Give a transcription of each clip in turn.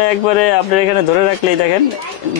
একবারে আপনার এখানে ধরে রাখলেই দেখেন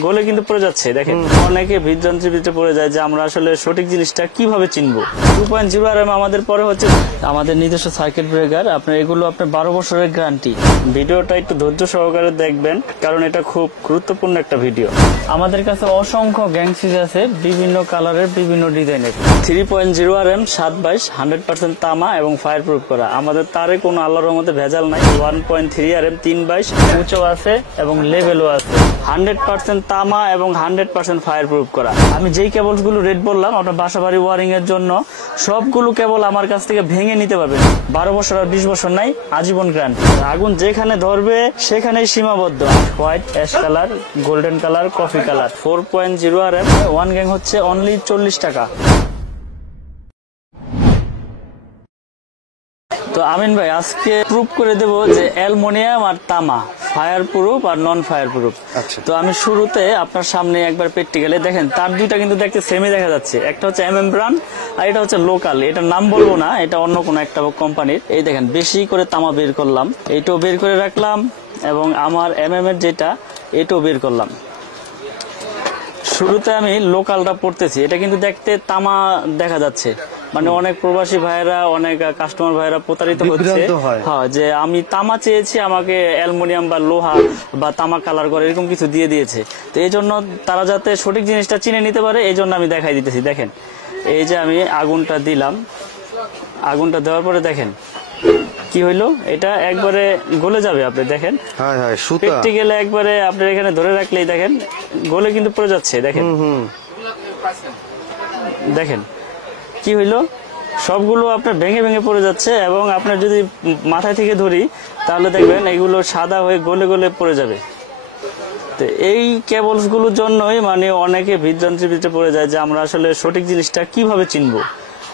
গোলে কিন্তু পড়ে যাচ্ছে। দেখেন অনেকে বিভ্রান্তির ভিতরে পড়ে যায় যে আমরা আসলে সঠিক জিনিসটা কিভাবে চিনবো। 2.0 RM আমাদের পরে হচ্ছে আমাদের নিজস্ব সার্কিট ব্রেকার। আপনার এগুলো আপনার 12 বছরের গ্যারান্টি। ভিডিওটা একটু ধৈর্য সহকারে দেখবেন, কারণ এটা খুব গুরুত্বপূর্ণ একটা ভিডিও। আমাদের কাছে অসংখ্য গ্যাং সুইচ আছে, বিভিন্ন কালারের, বিভিন্ন ডিজাইনের। 3.0 RM 7/22 100% তামা এবং ফায়ার প্রুফ করা। আমাদের তারে কোনো আল্লাহর রহমতে ভেজাল নাই। 1.3 RM 3/22 উঁচু আছে এবং লেভেলও আছে। 100% তামা এবং 100% ফায়ার প্রুফ করা। আমি যেই কেবলস গুলো রেট বললাম আপনার বাসা বাড়ি ওয়ারিং এর জন্য, সবগুলো কেবল আমার কাছ থেকে ভেঙে নিতে পারবেন। 12 বছর আর 20 বছর নাই, আজীবন গ্যারান্টি। আগুন যেখানে ধরবে সেখানেই সীমাবদ্ধ। White, ash colour, golden colour, coffee colour. 4.0 RM 1 gang হচ্ছে অনলি 40 টাকা। তো আমিন ভাই আজকে প্রুফ করে দেব যে অ্যালুমিনিয়াম আর তামা ফায়ার প্রুফ আর নন ফায়ার প্রুফ। তো আমি শুরুতে আপনার সামনে একবার প্র্যাকটিক্যালি দেখেন, তার দুইটা কিন্তু দেখতে সেমই দেখা যাচ্ছে। একটা হচ্ছে ব্র্যান্ড আর এটা হচ্ছে লোকাল। এটার নাম বলবো না, এটা অন্য কোনো একটা কোম্পানির। এই দেখেন বেশি করে তামা বের করলাম, এইটাও বের করে রাখলাম এবং আমার এর যেটা এটাও বের করলাম। শুরুতে আমি লোকালটা পড়তেছি। এটা কিন্তু দেখতে তামা দেখা যাচ্ছে, মানে অনেক প্রবাসী ভাইরা, অনেক কাস্টমার ভাইরা প্রতারিত হচ্ছে। হ্যাঁ, যে আমি তামা চেয়েছি, আমাকে অ্যালুমিনিয়াম বা লোহা বা তামা কালার করে এরকম কিছু দিয়ে দিয়েছে। তো এই জন্য তারা যাতে সঠিক জিনিসটা চিনে নিতে পারে, এই জন্য আমি দেখাই দিতেছি। দেখেন এই যে আমি আগুনটা দিলাম, আগুনটা দেওয়ার পরে দেখেন কি হইলো, এটা একবারে গলে যাবে। আপনি দেখেন প্র্যাকটিক্যালি একবারে আপনার এখানে ধরে রাখলেই দেখেন গলে কিন্তু পড়ে যাচ্ছে। দেখেন দেখেন কি হইলো, সবগুলো আপনার ভেঙে ভেঙে পড়ে যাচ্ছে। এবং আপনার যদি মাথা থেকে ধরি তাহলে দেখবেন এগুলো সাদা হয়ে গলে গলে পড়ে যাবে। তো এই কেবলস গুলোর জন্যই মানে অনেকে বিভ্রান্তির ভিতরে পড়ে যায় যে আমরা আসলে সঠিক জিনিসটা কিভাবে চিনবো।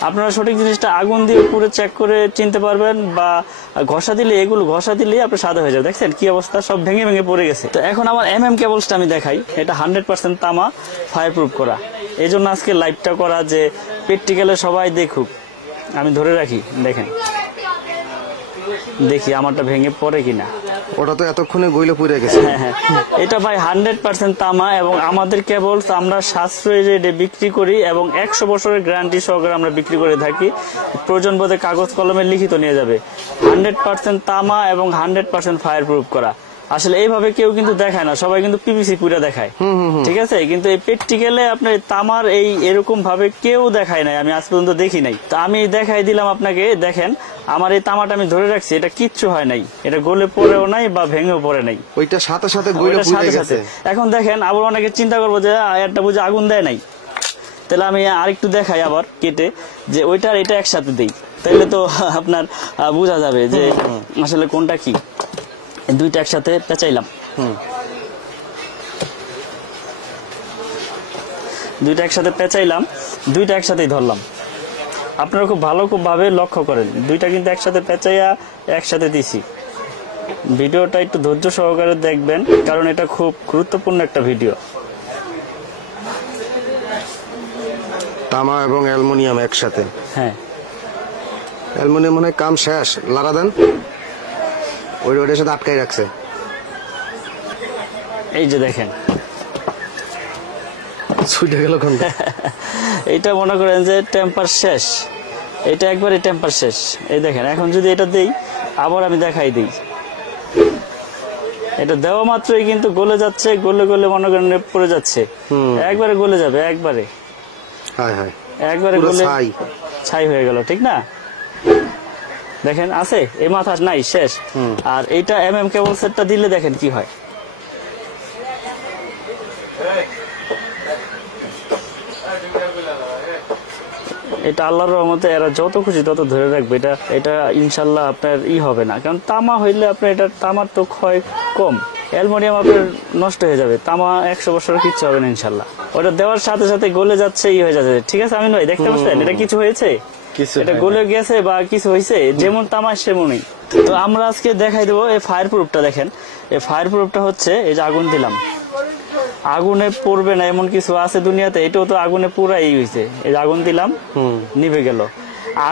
আপনারা সঠিক জিনিসটা আগুন দিয়ে পুরো চেক করে চিনতে পারবেন, বা ঘষা দিলে, এগুলো ঘষা দিলে আপনার সাদা হয়ে যাবে। দেখছেন কি অবস্থা, সব ভেঙে ভেঙে পড়ে গেছে। তো এখন আমার কেবলসটা আমি দেখাই। এটা 100% তামা, ফায়ার প্রুফ করা। এই জন্য আজকে লাইভটা করা, যে প্র্যাকটিক্যালে সবাই দেখুক। আমি ধরে রাখি, দেখেন দেখি আমারটা ভেঙে পড়ে কিনা। ওটা তো এতক্ষণে গইলে পড়ে গেছে। হ্যাঁ, এটা ভাই 100% তামা এবং আমাদের কেবলস আমরা সাশ্রয়ী রেটে বিক্রি করি এবং 100 বছরের গ্যারান্টি সহকারে আমরা বিক্রি করে থাকি। প্রয়োজন বোধে কাগজ কলমে লিখিত নিয়ে যাবে। 100% তামা এবং 100% ফায়ার প্রুফ করা। আসলে এইভাবে কেউ কিন্তু দেখায় না, সবাই কিন্তু পিভিসি পুরা দেখায়, ঠিক আছে। কিন্তু এই প্র্যাকটিক্যালে আপনার তামার এই এরকম ভাবে কেউ দেখায় নাই, আমি আজ পর্যন্ত দেখি নাই। তো আমি দেখাই দিলাম আপনাকে। দেখেন আমার এই তামাটা আমি ধরে রাখছি, এটা কিচ্ছু হয় নাই, এটা গলে পড়েও নাই বা ভেঙেও পড়ে নাই। ওইটা সাথে সাথে গলে পড়ে গেছে। এখন দেখেন আবার অনেকে চিন্তা করবো যে একটা বুঝে আগুন দেয় নাই, তাহলে আমি আরেকটু দেখাই আবার কেটে, যে ওইটার এটা একসাথে দেই, তাহলে তো আপনার বোঝা যাবে যে আসলে কোনটা কি। দুইটা একসাথে পেঁচাইলাম, দুইটা একসাথে পেঁচাইলাম, দুইটা একসাথেই ধরলাম। আপনারা খুব ভাবে লক্ষ্য করেন, দুইটা কিন্তু একসাথে পেঁচাইয়া একসাথে দিছি। ভিডিওটা একটু ধৈর্য সহকারে দেখবেন, কারণ এটা খুব গুরুত্বপূর্ণ একটা ভিডিও। তামা এবং অ্যালুমিনিয়াম একসাথে। হ্যাঁ, অ্যালুমিনিয়াম মনে হয় কাম শেষ। লারা দেন, ওইটার সাথে আটকাই রাখছে। এই যে দেখেন ছুটে গেল। এইটা মনে করেন যে টেম্পার শেষ, এটা একবারে টেম্পার শেষ। এই দেখেন এখন যদি এটা দেই, আবার আমি দেখাই দিই, এটা দেওয়া মাত্রই কিন্তু গলে যাচ্ছে, গলে গলে মনে করেন পড়ে যাচ্ছে, একবারে গলে যাবে, একবারে একবারে গলে ছাই হয়ে গেল, ঠিক না। দেখেন আছে, এই মাথা নাই, শেষ। আর এইটা কেবল সেটটা দিলে দেখেন কি হয়। এটা আল্লাহর রহমতে এরা যত খুশি তত ধরে রাখবে। এটা ইনশাল্লাহ আপনার হবে না, কারণ তামা হইলে আপনার এটা তামার তো ক্ষয় কম, অ্যালুমিনিয়াম আপনার নষ্ট হয়ে যাবে। তামা 100 বছর কিচ্ছু হবে না ইনশাল্লাহ। ওটা দেওয়ার সাথে সাথে গলে যাচ্ছে, হয়ে যাচ্ছে, ঠিক আছে। আমিন ভাই দেখতে পাচ্ছেন এটা কিছু হয়েছে, এটা গলে গেছে বা কিছু হয়েছে, যেমন তামা সেমনই। তো আমরা আজকে দেখাই দেবো এই ফায়ার প্রুফটা। দেখেন এই ফায়ার প্রুফটা হচ্ছে, এই যে আগুন দিলাম, আগুনে পড়বে না এমন কিছু আছে দুনিয়াতে? এটাও তো আগুনে পুরাই হয়েছে। এই যে আগুন দিলাম, নিভে গেল।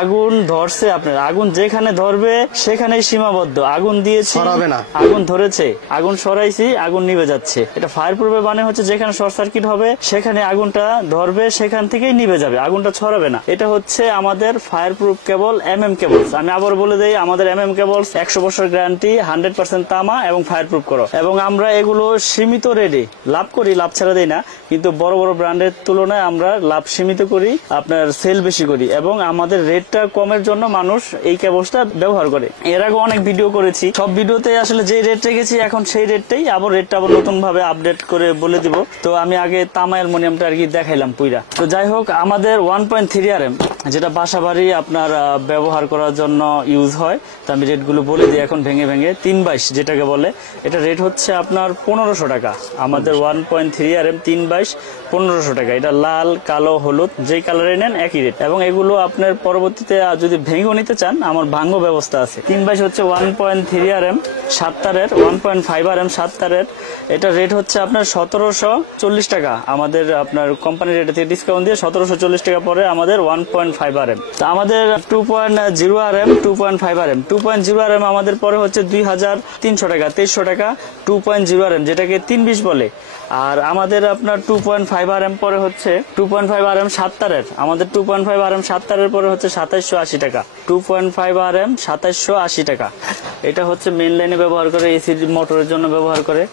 আগুন ধরছে, আপনার আগুন যেখানে ধরবে সেখানেই সীমাবদ্ধ। আগুন দিয়েছি, ছড়াবে না। আগুন ধরেছে, আগুন সরাইছি, আগুন নিভে যাচ্ছে। এটা ফায়ার প্রুফের মানে হচ্ছে যেখানে শর্ট সার্কিট হবে সেখানে আগুনটা ধরবে, সেখান থেকেই নিভে যাবে, আগুনটা ছড়াবে না। এটা হচ্ছে আমাদের ফায়ার প্রুফ কেবল MM কেবলস। আমি আবার বলে দেই, আমাদের MM কেবলস 100 বছর গ্যারান্টি, 100% তামা এবং ফায়ার প্রুফ করো। এবং আমরা এগুলো সীমিত রেটে লাভ করি, লাভ ছাড়া দেই না, কিন্তু বড় বড় ব্র্যান্ডের তুলনায় আমরা লাভ সীমিত করি, আপনার সেল বেশি করি, এবং আমাদের রেটটা কমের জন্য মানুষ এই কেবলসটা ব্যবহার করে। এর আগে অনেক ভিডিও করেছি, সব ভিডিওতে আসলে যে রেট রেখেছি এখন সেই রেটটাই, আবার রেটটা আবার নতুন ভাবে আপডেট করে বলে দিব। তো আমি আগে তামা অ্যালুমিনিয়ামটা আর কি দেখাইলাম পুইরা। তো যাই হোক, আমাদের 1.3 RM যেটা বাসাবাড়ি আপনার ব্যবহার করার জন্য ইউজ হয়, তো আমি রেটগুলো বলে দিই এখন ভেঙে ভেঙে। 322 যেটাকে বলে, এটা রেট হচ্ছে আপনার 1500 টাকা। আমাদের 1.3 RM 322 1500 টাকা। এটা লাল, কালো, হলুদ যেই কালারে নেন একই রেট। এবং এগুলো আপনার পরবর্তীতে যদি ভেঙেও নিতে চান, আমার ভাঙ্গ ব্যবস্থা আছে। 322 হচ্ছে 1.3 RM 7 তারের, 1.5 RM 7 তারের। এটা রেট হচ্ছে আপনার 1740 টাকা। আমাদের আপনার কোম্পানি রেট থেকে ডিসকাউন্ট দিয়ে 1740 টাকা পরে আমাদের 1.5 RM। তো আমাদের 2.0 RM 2.5 RM 2.0 RM আমাদের পরে হচ্ছে 2300 টাকা, 2300 টাকা 2.0 RM, যেটাকে 320 বলে। আর আমাদের আপনার 2.5 RM পরে হচ্ছে 2.5 RM 7 তারের। আমাদের 2.5 RM 7 তারের পরে হচ্ছে 2780 টাকা। 2.5 RM 2780 টাকা। এটা হচ্ছে মেইন লাইনে ব্যবহার করে, এসি মোটরের জন্য ব্যবহার করে।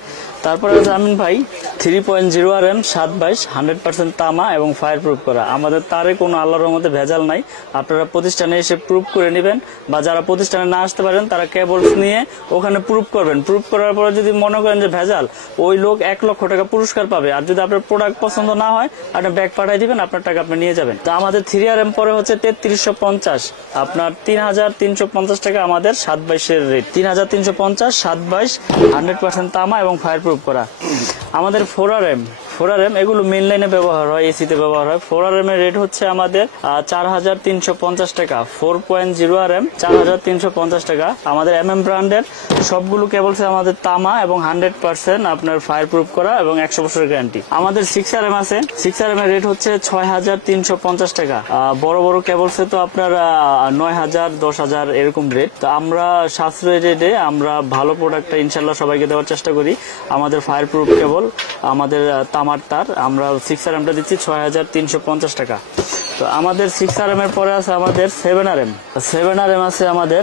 তারপরে আছে আমিন ভাই 3.0 RM 722 100% তামা এবং ফায়ার প্রুফ করা। আমাদের তারে কোনো আল্লাহর রহমতে ভেজাল নাই। আপনারা প্রতিষ্ঠানে এসে প্রুফ করে নেবেন, বা যারা প্রতিষ্ঠানে না আসতে পারেন তারা কেবলস নিয়ে ওখানে প্রুফ করবেন। প্রুফ করার পরে যদি মনে করেন যে ভেজাল, ওই লোক 1 লক্ষ টাকা পুরস্কার পাবে। আর যদি আপনার প্রোডাক্ট পছন্দ না হয়, আপনি ব্যাগ পাঠিয়ে দিবেন, আপনার টাকা আপনি নিয়ে যাবেন। তো আমাদের 3 RM পরে হচ্ছে 3350, আপনার 3350 টাকা আমাদের 722 এর রেট। 3350 722 100% তামা এবং ফায়ার প্রুফ করা। আমাদের 4 RM এগুলো মেইন লাইনে ব্যবহার হয়, এসিতে ব্যবহার হয়। 4 RM এর রেট হচ্ছে আমাদের 4350 টাকা। 4.0 RM 4350 টাকা। আমাদের MM ব্র্যান্ডের সবগুলো কেবলস আমাদের তামা এবং 100% আপনার ফায়ার প্রুফ করা এবং 100 বছরের গ্যারান্টি। আমাদের 6 RM আছে। 6 RM এর রেট হচ্ছে 6350 টাকা। বড় বড় কেবলসে তো আপনার 9000 10000 এরকম রেট। তো আমরা সাশ্রয়ী রেটে আমরা ভালো প্রোডাক্টটা ইনশাল্লাহ সবাইকে দেওয়ার চেষ্টা করি। আমাদের ফায়ার প্রুফ কেবল, আমাদের তামার তার, আমরা 6 RMটা দিচ্ছি 6350 টাকা। তো আমাদের 6 RM এর পরে আছে আমাদের 7 RM আছে আমাদের।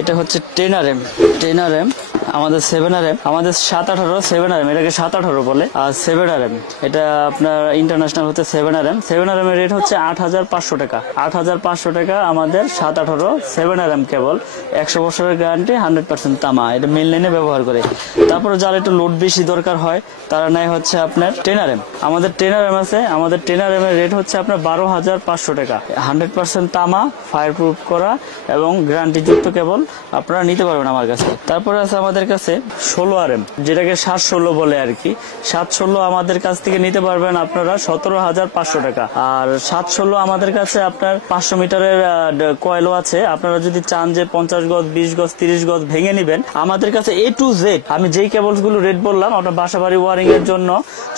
এটা হচ্ছে 10 RM আমাদের 7 RM, আমাদের 718 7 RM, এটাকে 718 বলে। আর 7 RM এটা আপনার ইন্টারন্যাশনাল হচ্ছে 7 RM। 7 RM এর রেট হচ্ছে 8500 টাকা। 8500 টাকা আমাদের 718 7 RM কেবল, 100 বছরের গ্যারান্টি, 100% তামা। এটা মেইন লাইনে ব্যবহার করে। তারপরে যারা একটু লোড বেশি দরকার হয় তারা নেয় হচ্ছে আপনার 10 RM। আমাদের 10 RM আছে। আমাদের 10 RM এর রেট হচ্ছে আপনার 12500 টাকা। 100% তামা, ফায়ার প্রুফ করা এবং গ্যারান্টি যুক্ত কেবল আপনারা নিতে পারবেন আমার কাছে। তারপরে আছে আমাদের কাছে 16 RM, যেটাকে 716 বলে আর কি। 716 আমাদের কাছ থেকে নিতে পারবেন আপনারা 17500 টাকা। আর 716 আমাদের কাছে আপনার 500 মিটারের কয়েলও আছে। আপনারা যদি চান যে 50 গজ 20 গজ 30 গজ ভেঙে নিবেন, আমাদের কাছে A to Z আমি যেই কেবলস গুলো রেট বললাম আপনার বাসাবাড়ি ওয়ারিং এর জন্য,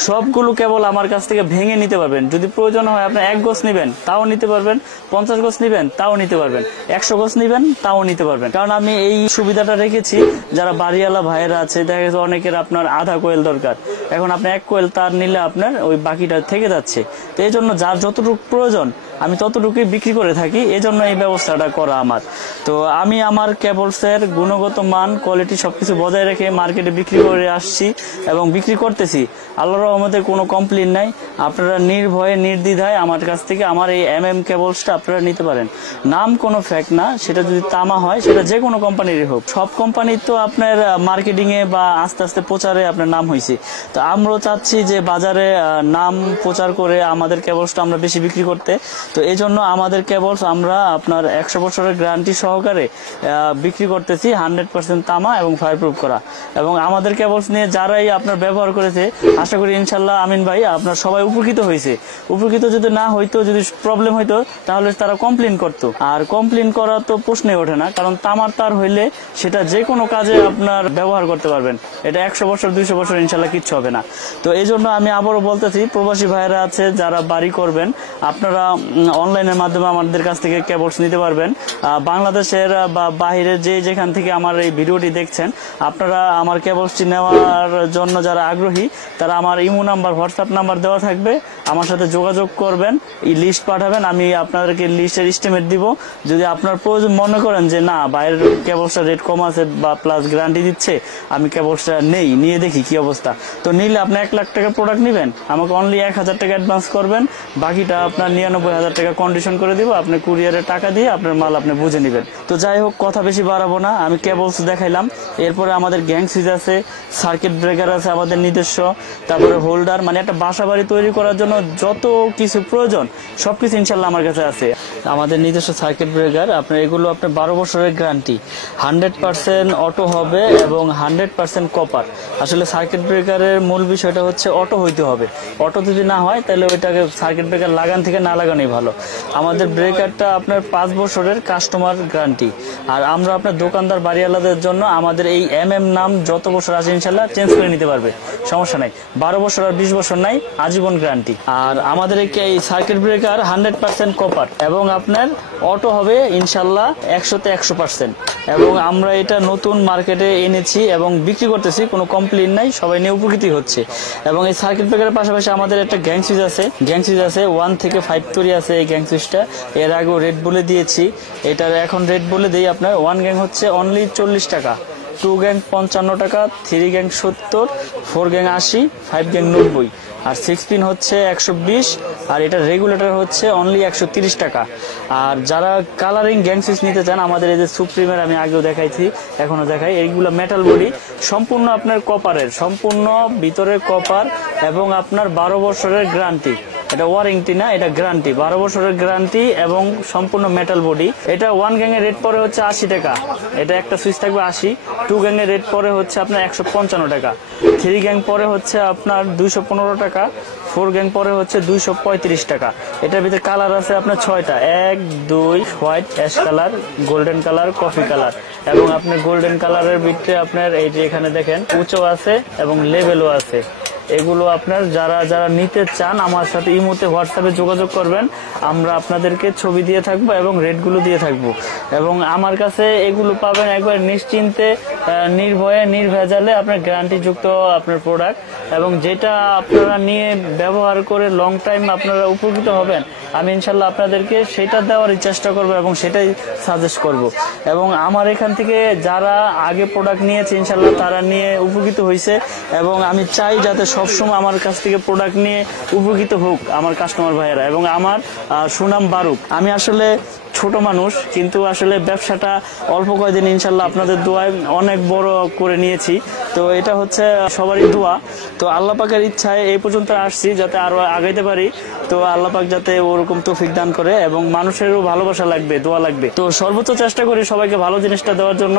সবগুলো কেবল আমার কাছ থেকে ভেঙে নিতে পারবেন। যদি প্রয়োজন হয় আপনি 1 গজ নিবেন তাও নিতে পারবেন, 50 গজ নিবেন তাও নিতে পারবেন, 100 গজ নিবেন তাও নিতে পারবেন। কারণ আমি এই সুবিধাটা রেখেছি, যারা বাড়িওয়ালা ভাইয়েরা আছে, দেখা গেছে অনেকের আপনার আধা কোয়েল দরকার, এখন আপনি 1 কোয়েল তার নিলে আপনার ওই বাকিটা থেকে যাচ্ছে। তো এই জন্য যার যতটুকু প্রয়োজন আমি ততটুকুই বিক্রি করে থাকি, এজন্য এই ব্যবস্থাটা করা আমার। তো আমি আমার কেবলসের গুণগত মান, কোয়ালিটি সবকিছু বজায় রেখে মার্কেটে বিক্রি করে আসছি এবং বিক্রি করতেছি। আল্লাহর রহমতে কোনো কমপ্লেইন নাই। আপনারা নির্ভয়ে নির্দ্বিধায় আমার কাছ থেকে আমার এই MM কেবলসটা আপনারা নিতে পারেন। নাম কোনো ফ্যাক্ট না, সেটা যদি তামা হয় সেটা যে কোনো কোম্পানিরই হোক। সব কোম্পানির তো আপনার মার্কেটিং এ বা আস্তে আস্তে প্রচারে আপনার নাম হয়েছে। তো আমরাও চাচ্ছি যে বাজারে নাম প্রচার করে আমাদের কেবলসটা আমরা বেশি বিক্রি করতে। তো এই জন্য আমাদের কেবলস আমরা আপনার 100 বছরের গ্যারান্টি সহকারে বিক্রি করতেছি, 100% তামা এবং ফায়ার প্রুফ করা। এবং আমাদের কেবলস নিয়ে যারাই আপনার ব্যবহার করেছে, আশা করি ইনশাল্লাহ আমিন ভাই আপনার সবাই উপকৃত হয়েছে। উপকৃত যদি না হইতো, যদি প্রবলেম হইতো, তাহলে তারা কমপ্লেন করতো। আর কমপ্লেন করা তো প্রশ্নই ওঠে না, কারণ তামার তার হইলে সেটা যে কোনো কাজে আপনার ব্যবহার করতে পারবেন। এটা 100 বছর 200 বছর ইনশাল্লাহ কিচ্ছু হবে না। তো এই জন্য আমি আবারও বলতেছি, প্রবাসী ভাইয়েরা আছে যারা বাড়ি করবেন, আপনারা অনলাইনের মাধ্যমে আমাদের কাছ থেকে কেবলস নিতে পারবেন। বাংলাদেশের বা বাহিরের যেখান থেকে আমার এই ভিডিওটি দেখছেন, আপনারা আমার কেবলসটি নেওয়ার জন্য যারা আগ্রহী তারা আমার ইমো নাম্বার, হোয়াটসঅ্যাপ নাম্বার দেওয়া থাকবে, আমার সাথে যোগাযোগ করবেন, এই লিস্ট পাঠাবেন, আমি আপনাদেরকে লিস্টের এস্টিমেট দিব। যদি আপনার প্রয়োজন মনে করেন যে না বাইরের কেবলসটা রেট কম আছে বা প্লাস গ্যারান্টি দিচ্ছে, আমি কেবলসটা নিয়ে দেখি কি অবস্থা, তো নিলে আপনি 1 লাখ টাকা প্রোডাক্ট নেবেন, আমাকে অনলি 1000 টাকা অ্যাডভান্স করবেন, বাকিটা আপনার 99,000 টাকা কন্ডিশন করে দিব, আপনি কুরিয়ারে টাকা দিয়ে আপনার মাল আপনি বুঝে নেবেন। তো যাই হোক, কথা বেশি বাড়াবো না, আমি কেবলস দেখাইলাম। এরপরে আমাদের গ্যাং সুইচ আছে, সার্কিট ব্রেকার আছে আমাদের নিজস্ব, তারপরে হোল্ডার, মানে একটা বাসা বাড়ি তৈরি করার জন্য যত কিছু প্রয়োজন সবকিছু ইনশাল্লাহ আমার কাছে আছে। আমাদের নিজস্ব সার্কিট ব্রেকার, আপনার এগুলো আপনার 12 বছরের গ্যারান্টি, 100% অটো হবে এবং 100% কপার। আসলে সার্কিট ব্রেকারের মূল বিষয়টা হচ্ছে অটো হইতে হবে, অটো যদি না হয় তাহলে ওইটাকে সার্কিট ব্রেকার লাগান থেকে না লাগানোই ভালো। আমাদের ব্রেকারটা আপনার 5 বছরের কাস্টমার গ্যারান্টি। আর আমরা আপনার দোকানদার বাড়িওয়ালাদের জন্য আমাদের এই নাম যত বছর আছে ইনশাল্লাহ চেঞ্জ করে নিতে পারবে, সমস্যা নাই। 12 বছর আর 20 বছর নাই, আজীবন গ্যারান্টি। আর আমাদের এই সার্কিট ব্রেকার 100% কপার এবং আপনার অটো হবে ইনশাল্লাহ 100-তে 100%। এবং আমরা এটা নতুন মার্কেটে এনেছি এবং বিক্রি করতেছি, কোনো কমপ্লেইন নাই, সবাই নিয়ে উপকৃত হচ্ছে। এবং এই সার্কিট ব্রেকারের পাশাপাশি আমাদের একটা গ্যাং সুইচ আছে, 1 থেকে 5 তৈরি আছে এই গ্যাং সুইচটা। এর আগেও রেট বলে দিয়েছি, এটার এখন রেট বলে দিই আপনার। 1 গ্যাং হচ্ছে অনলি 40 টাকা, 2 গ্যাং 55 টাকা, 3 গ্যাং 70, 4 গ্যাং 80, 5 গ্যাং 90, আর 6 পিন হচ্ছে 120, আর এটা রেগুলেটর হচ্ছে অনলি 130 টাকা। আর যারা কালারিং গ্যাং সুইচ নিতে চান, আমাদের এই যে সুপ্রিমের আমি আগেও দেখাইছি, এখনো দেখাই, এইগুলো মেটাল বডি, সম্পূর্ণ আপনার কপারের, সম্পূর্ণ ভিতরে কপার এবং আপনার 12 বছরের গ্যারান্টি। এটা ওয়ারেন্টি না, এটা গ্যারান্টি, 12 বছরের গ্যারান্টি এবং সম্পূর্ণ মেটাল বডি। এটা 1 গ্যাং এর রেট পরে হচ্ছে 80 টাকা, এটা একটা সুইচ থাকবে 80। 2 গ্যাং এর রেট পরে হচ্ছে আপনার 155 টাকা, 3 গ্যাং পরে হচ্ছে আপনার 215 টাকা, 4 গ্যাং পরে হচ্ছে 235 টাকা। এটার ভিতরে কালার আছে আপনার 6টা, 1, 2, white, ash colour, golden colour, coffee colour. এবং আপনার গোল্ডেন কালারের ভিতরে আপনার এই যে এখানে দেখেন উঁচু আছে এবং লেভেলও আছে। এগুলো আপনার যারা নিতে চান আমার সাথে ইমোতে, হোয়াটসঅ্যাপে যোগাযোগ করবেন, আমরা আপনাদেরকে ছবি দিয়ে থাকবো এবং রেটগুলো দিয়ে থাকবো। এবং আমার কাছে এগুলো পাবেন একবার নিশ্চিন্তে, নির্ভয়ে, নির্ভেজালে আপনার গ্যারান্টিযুক্ত আপনার প্রোডাক্ট, এবং যেটা আপনারা নিয়ে ব্যবহার করে লং টাইম আপনারা উপকৃত হবেন, আমি ইনশাল্লাহ আপনাদেরকে সেটা দেওয়ারই চেষ্টা করবো এবং সেটাই সাজেস্ট করব। এবং আমার এখান থেকে যারা আগে প্রোডাক্ট নিয়েছে ইনশাল্লাহ তারা নিয়ে উপকৃত হয়েছে, এবং আমি চাই যাতে সবসময় আমার কাছ থেকে প্রোডাক্ট নিয়ে উপকৃত হোক আমার কাস্টমার ভাইয়েরা, এবং আমার সুনাম বাড়ুক। আমি আসলে ছোট মানুষ, কিন্তু আসলে ব্যবসাটা অল্প কয়েকদিন ইনশাল্লাহ আপনাদের দোয়ায় অনেক বড় করে নিয়েছি। তো এটা হচ্ছে সবারই দোয়া, তো আল্লাহ পাকের ইচ্ছায় এই পর্যন্ত আসছি, যাতে আরো আগাইতে পারি। তো আল্লাহ পাক যাতে ওরকম তৌফিক দান করে, এবং মানুষেরও ভালোবাসা লাগবে, দোয়া লাগবে। তো সর্বোচ্চ চেষ্টা করি সবাইকে ভালো জিনিসটা দেওয়ার জন্য।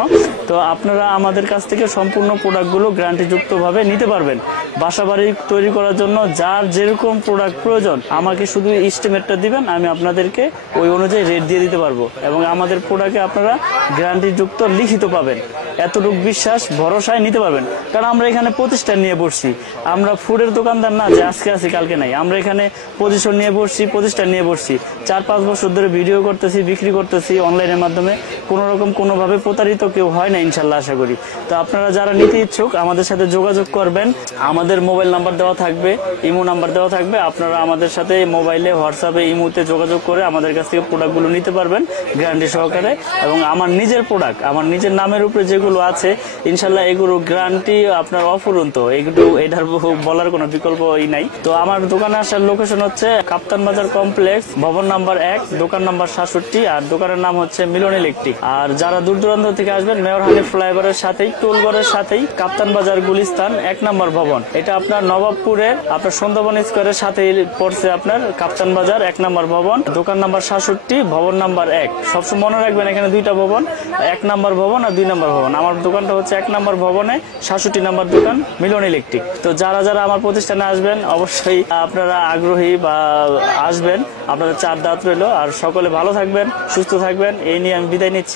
তো আপনারা আমাদের কাছ থেকে সম্পূর্ণ প্রোডাক্টগুলো গ্যারান্টিযুক্ত ভাবে নিতে পারবেন। বাসা বাড়ি তৈরি করার জন্য যার যেরকম প্রোডাক্ট প্রয়োজন আমাকে শুধু এস্টিমেটটা দিবেন, আমি আপনাদেরকে ওই অনুযায়ী রেট দিয়ে দিতে পারবো। এবং আমাদের প্রোডাক্টে আপনারা গ্যারান্টিযুক্ত লিখিত পাবেন, এতটুকু বিশ্বাস ভরসায় নিতে পারবেন। কারণ আমরা এখানে প্রতিষ্ঠান নিয়ে বসছি, আমরা ফুডের দোকানদার না যে আজকে আছি কালকে নাই। আমরা এখানে পজিশন নিয়ে বসছি, প্রতিষ্ঠান নিয়ে বসছি, 4-5 বছর ধরে ভিডিও করতেছি, বিক্রি করতেছি অনলাইনের মাধ্যমে, কোন রকম কোনোভাবে প্রতারিত কেউ হয় না ইনশাল্লাহ, আশা করি। তো আপনারা যারা নিতে ইচ্ছুক আমাদের সাথে যোগাযোগ করবেন, আমাদের মোবাইল নাম্বার দেওয়া থাকবে, ইমো নাম্বার দেওয়া থাকবে, আপনারা আমাদের সাথে মোবাইলে, হোয়াটসঅ্যাপে, ইমোতে যোগাযোগ করে আমাদের কাছ থেকে প্রোডাক্টগুলো নিতে পারবেন গ্যারান্টি সহকারে। এবং আমার নিজের প্রোডাক্ট, আমার নিজের নামের উপরে যেগুলো আছে ইনশাল্লাহ এগুলো গ্যারান্টি আপনার অফুরন্ত, এগুলো এটার বলার কোনো বিকল্পই নাই। তো আমার দোকানে আসার লোকেশন হচ্ছে কাপ্তান বাজার কমপ্লেক্স, ভবন নাম্বার 1, দোকান নাম্বার 67, আর দোকানের নাম হচ্ছে মিলন ইলেকট্রিক। আর যারা দূর দূরান্ত থেকে আসবেন, মেয়র হানিফ ফ্লাইওভারের সাথেই, টোলগড়ের সাথেই কাপ্তান বাজার গুলিস্তান 1 নম্বর ভবন, এটা আপনার নবাবপুরের আপনার সুন্দরবন স্কোয়ারের সাথেই পড়ছে আপনার কাপ্তান বাজার 1 নম্বর ভবন, দোকান নাম্বার 67, ভবন নাম্বার 1। সবসময় মনে রাখবেন এখানে 2টা ভবন, 1 নম্বর ভবন আর 2 নম্বর ভবন। আমার দোকানটা হচ্ছে 1 নম্বর ভবনে, 67 নম্বর দোকান, মিলন ইলেকট্রিক। তো যারা আমার প্রতিষ্ঠানে আসবেন অবশ্যই আপনারা আগ্রহী বা আসবেন, আপনাদের 4 দাঁত রইল। আর সকলে ভালো থাকবেন, সুস্থ থাকবেন, এই নিয়ে আমি বিদায় নিচ্ছি।